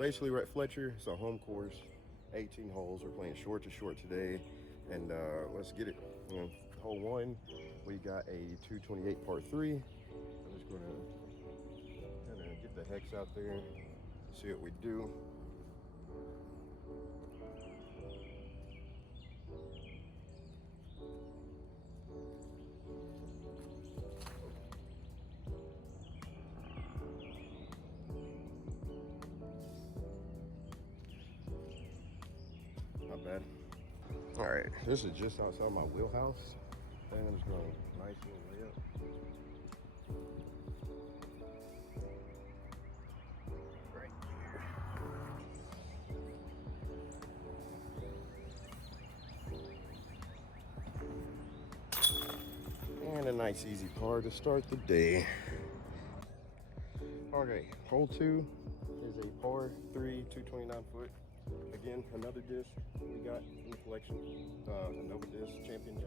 basically we're at Fletcher. It's a home course, 18 holes. We're playing short to short today, and let's get it. Hole one, we got a 228 par 3. I'm just gonna kind of get the hex out there, see what we do. Not bad. All right, this is just outside my wheelhouse. And I'm just going nice little layup. Right here. And a nice easy par to start the day. Okay, hole 2 is a par 3, 229 foot. Again, another disc we got in the collection, innova disc, Champion J.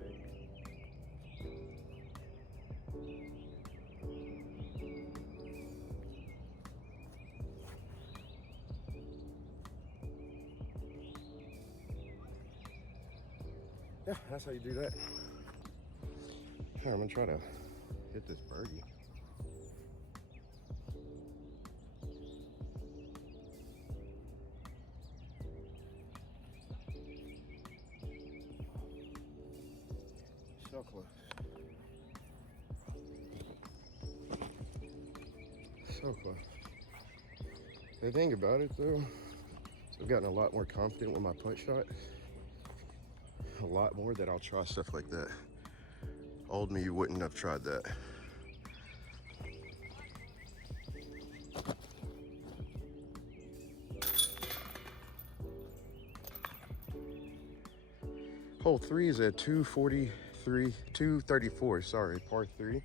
Yeah, that's how you do that. All right, I'm gonna try to hit this birdie. So close. So close. The thing about it though, I've gotten a lot more confident with my putt shot. A lot more that I'll try stuff like that. Old me wouldn't have tried that. Hole 3 is at 234, sorry, par 3.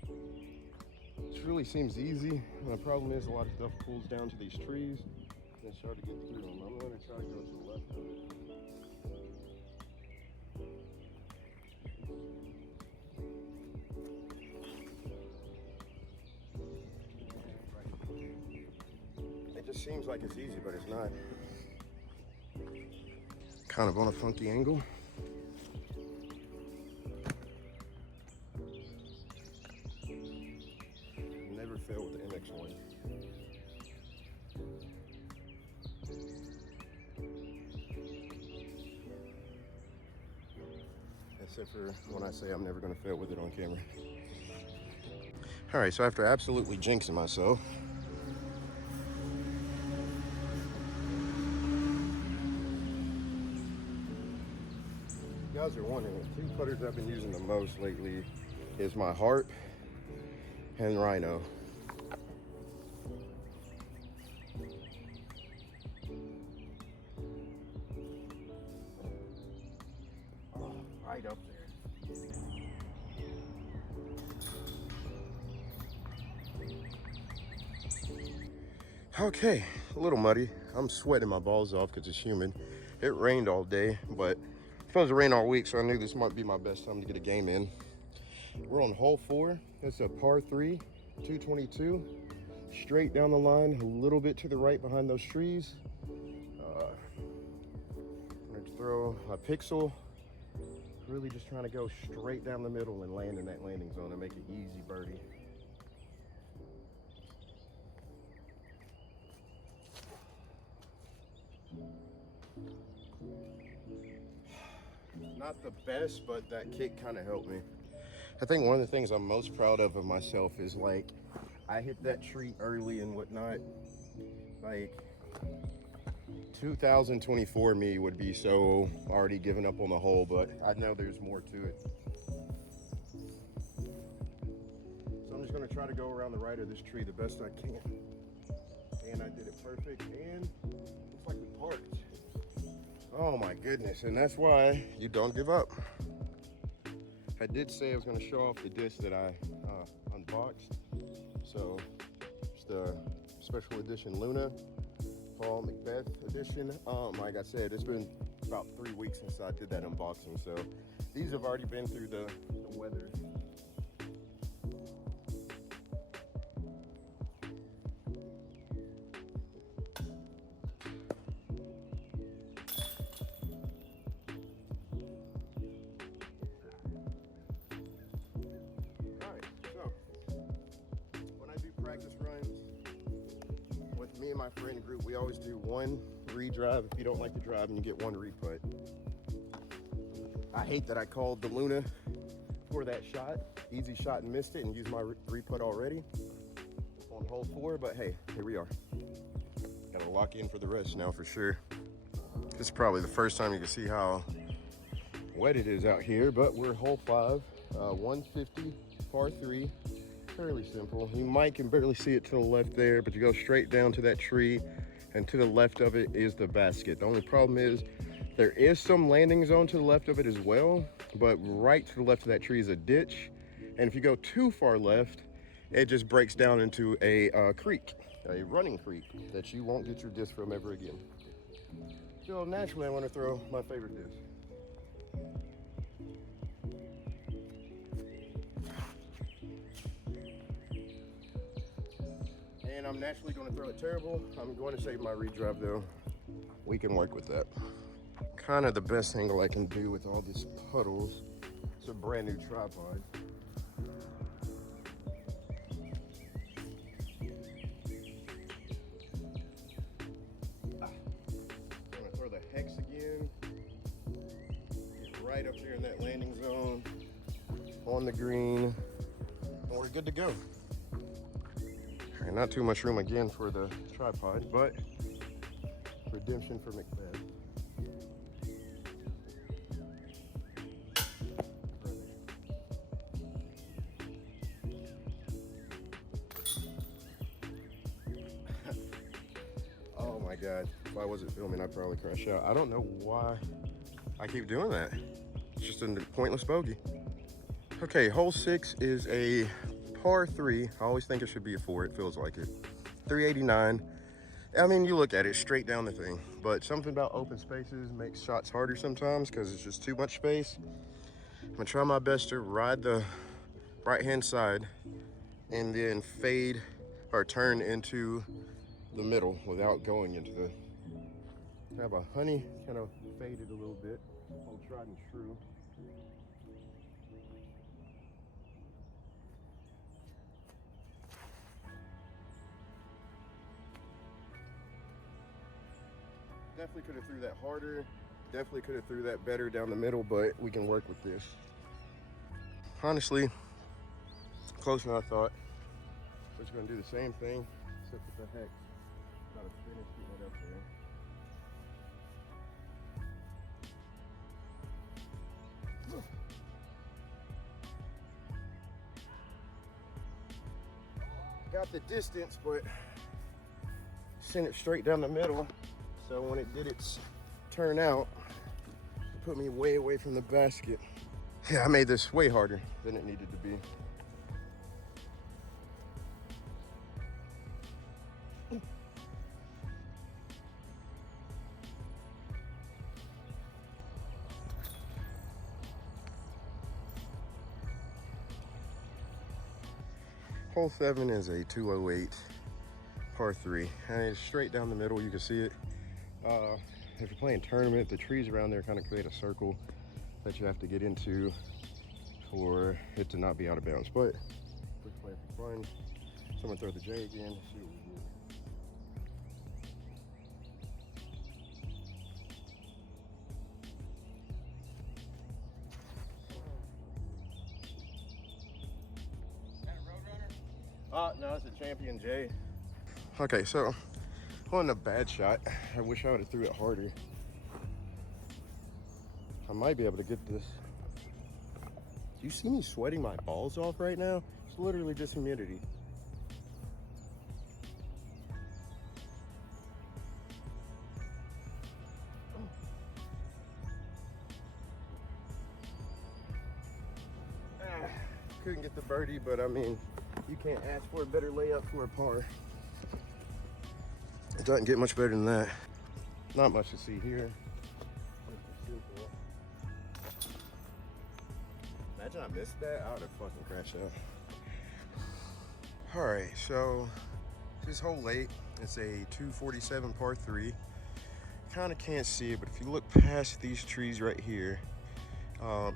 This really seems easy. And the problem is a lot of stuff pulls down to these trees and it's hard to get through them. I'm gonna try to go to the left of it. It just seems like it's easy, but it's not. Kind of on a funky angle. Never fail with the MX1. Except for when I say I'm never gonna fail with it on camera. All right, so after absolutely jinxing myself, you guys are wondering, the 2 putters I've been using the most lately is my Heart and Rhino. Oh, right up there. Okay, a little muddy. I'm sweating my balls off because it's humid. It rained all day, but it's supposed to rain all week, so I knew this might be my best time to get a game in. We're on hole 4. It's a par 3, 222. Straight down the line, a little bit to the right behind those trees. I'm gonna throw a pixel. Really just trying to go straight down the middle and land in that landing zone and make it easy birdie. Not the best, but that kick kind of helped me. I think one of the things I'm most proud of myself is like, I hit that tree early and whatnot. Like 2024 me would be so already giving up on the hole, but I know there's more to it. So I'm just gonna try to go around the right of this tree the best I can. And I did it perfect, and looks like we parked. Oh my goodness, and that's why you don't give up. I did say I was gonna show off the disc that I unboxed. So it's the special edition Luna, Paul Macbeth edition. Like I said, it's been about 3 weeks since I did that unboxing. So these have already been through the weather. me and my friend group, we always do one re-drive if you don't like to drive, and you get one re-putt. I hate that I called the Luna for that shot. Easy shot and missed it and used my re-putt already on hole 4, but hey, here we are. Gotta lock in for the rest now for sure. This is probably the first time you can see how wet it is out here, but we're hole 5, 150, par 3. Fairly simple. You might can barely see it to the left there, but you go straight down to that tree, and to the left of it is the basket. The only problem is there is some landing zone to the left of it as well, but right to the left of that tree is a ditch, and if you go too far left, it just breaks down into a creek, a running creek that you won't get your disc from ever again. So naturally, I want to throw my favorite disc. And I'm naturally going to throw it terrible. I'm going to save my re-drive though. We can work with that. Kind of the best angle I can do with all these puddles. It's a brand new tripod. I'm going to throw the hex again. Get right up there in that landing zone on the green. And we're good to go. Not too much room again for the tripod, but redemption for Macbeth. Oh my God, if I wasn't filming, I'd probably crash out. I don't know why I keep doing that. It's just a pointless bogey. Okay, hole 6 is a par 3. I always think it should be a 4. It feels like it. 389. I mean, you look at it straight down the thing, but something about open spaces makes shots harder sometimes because it's just too much space. I'm gonna try my best to ride the right-hand side and then fade or turn into the middle without going into the. I have a honey kind of faded a little bit. Old tried and true. Definitely could have threw that harder. Definitely could have threw that better down the middle, but we can work with this. Honestly, closer than I thought. We're just gonna do the same thing, except with the hex. Try to finish getting it up there. Got the distance, but sent it straight down the middle. So when it did its turn out, it put me way away from the basket. Yeah, I made this way harder than it needed to be. Hole 7 is a 208 par 3, and it's straight down the middle. You can see it. If you're playing tournament, the trees around there kind of create a circle that you have to get into for it to not be out of bounds. But we're playing for fun. So I'm gonna throw the J again. See what we get. No, it's a Champion J. Okay, so on a bad shot. I wish I would have threw it harder. I might be able to get this. Do you see me sweating my balls off right now? It's literally just humidity. Couldn't get the birdie, but I mean, you can't ask for a better layup for a par. It doesn't get much better than that. Not much to see here. Imagine I missed that, I would have fucking crashed out. All right, so this hole 8, it's a 247 par 3. Kind of can't see it, but if you look past these trees right here,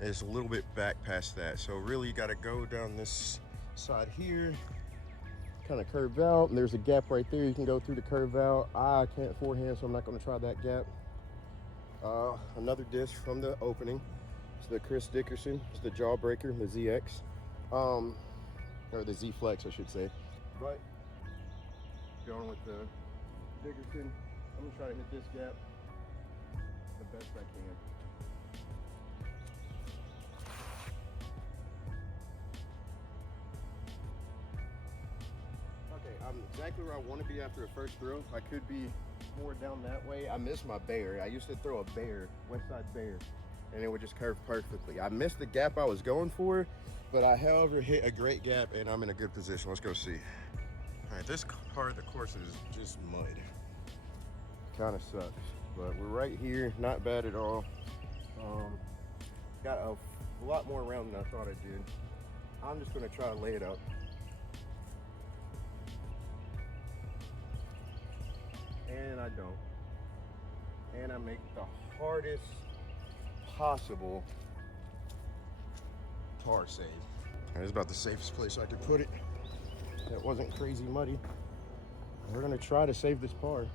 it's a little bit back past that. So really you gotta go down this side here kind of curve out, and there's a gap right there. You can go through the curve out. I can't forehand, so I'm not going to try that gap. Another disc from the opening. It's the Chris Dickerson. It's the Jawbreaker, the ZX, or the Z Flex, I should say. But going with the Dickerson, I'm gonna try to hit this gap the best I can. Okay, I'm exactly where I want to be after a first throw. I could be more down that way. I missed my bear. I used to throw a bear, west side bear, and it would just curve perfectly. I missed the gap I was going for, but I, however, hit a great gap, and I'm in a good position. Let's go see. All right, this part of the course is just mud. Kind of sucks, but we're right here. Not bad at all. Got a lot more round than I thought I did. I'm just gonna try to lay it up. And I don't. And I make the hardest possible par save. That is about the safest place I could put it. That wasn't crazy muddy. We're gonna try to save this par.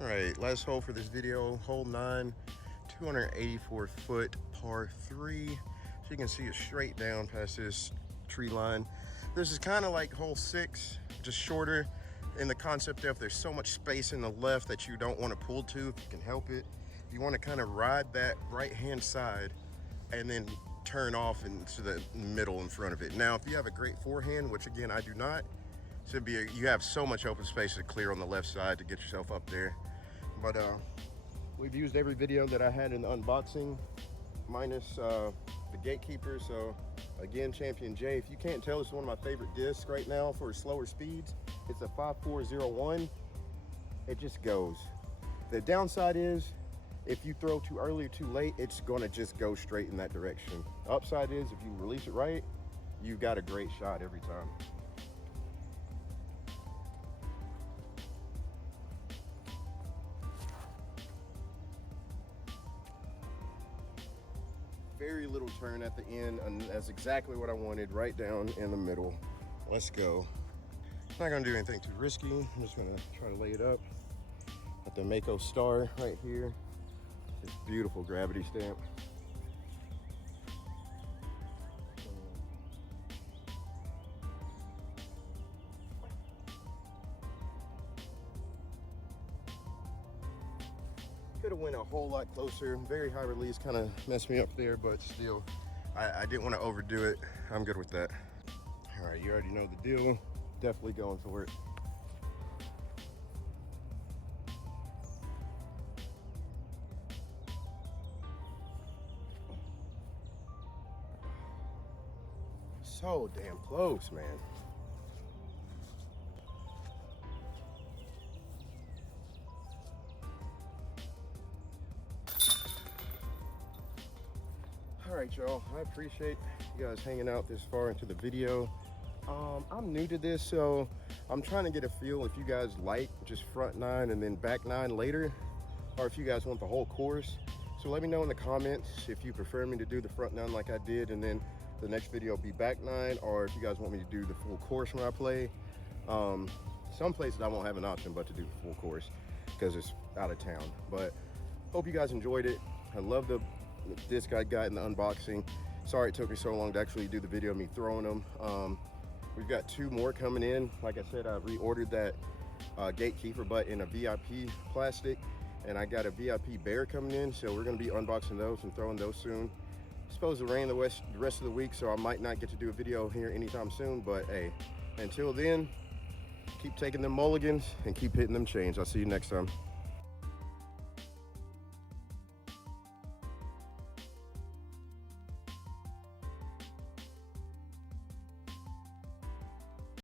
All right, last hole for this video, hole 9, 284 foot par 3. So you can see it straight down past this tree line. This is kind of like hole 6, just shorter in the concept of there's so much space in the left that you don't want to pull to if you can help it. You want to kind of ride that right-hand side and then turn off into the middle in front of it. Now, if you have a great forehand, which again, I do not, should be you have so much open space to clear on the left side to get yourself up there. But we've used every video that I had in the unboxing, minus the gatekeeper. So again, Champion J, if you can't tell, it's one of my favorite discs right now for slower speeds. It's a 5401. It just goes. The downside is if you throw too early or too late, it's gonna just go straight in that direction. The upside is if you release it right, you've got a great shot every time. Very little turn at the end, and that's exactly what I wanted, right down in the middle. Let's go. I'm not gonna do anything too risky. I'm just gonna try to lay it up at the Mako Star right here. This beautiful gravity stamp. Could have went a whole lot closer. Very high release, kind of messed me up there, but still, I didn't want to overdo it. I'm good with that. All right, you already know the deal. Definitely going for it. So damn close, man. All right, y'all, I appreciate you guys hanging out this far into the video. I'm new to this, so I'm trying to get a feel if you guys like just front 9 and then back 9 later, or if you guys want the whole course. So let me know in the comments if you prefer me to do the front 9 like I did, and then the next video will be back 9, or if you guys want me to do the full course when I play. Some places I won't have an option but to do the full course because it's out of town. But hope you guys enjoyed it. I love the disc I got in the unboxing. Sorry it took me so long to actually do the video of me throwing them. We've got 2 more coming in. Like I said, I reordered that gatekeeper butt in a VIP plastic, and I got a VIP bear coming in, so we're gonna be unboxing those and throwing those soon. It's supposed to rain the rest of the week, so I might not get to do a video here anytime soon, but hey, until then, keep taking them mulligans and keep hitting them chains. I'll see you next time.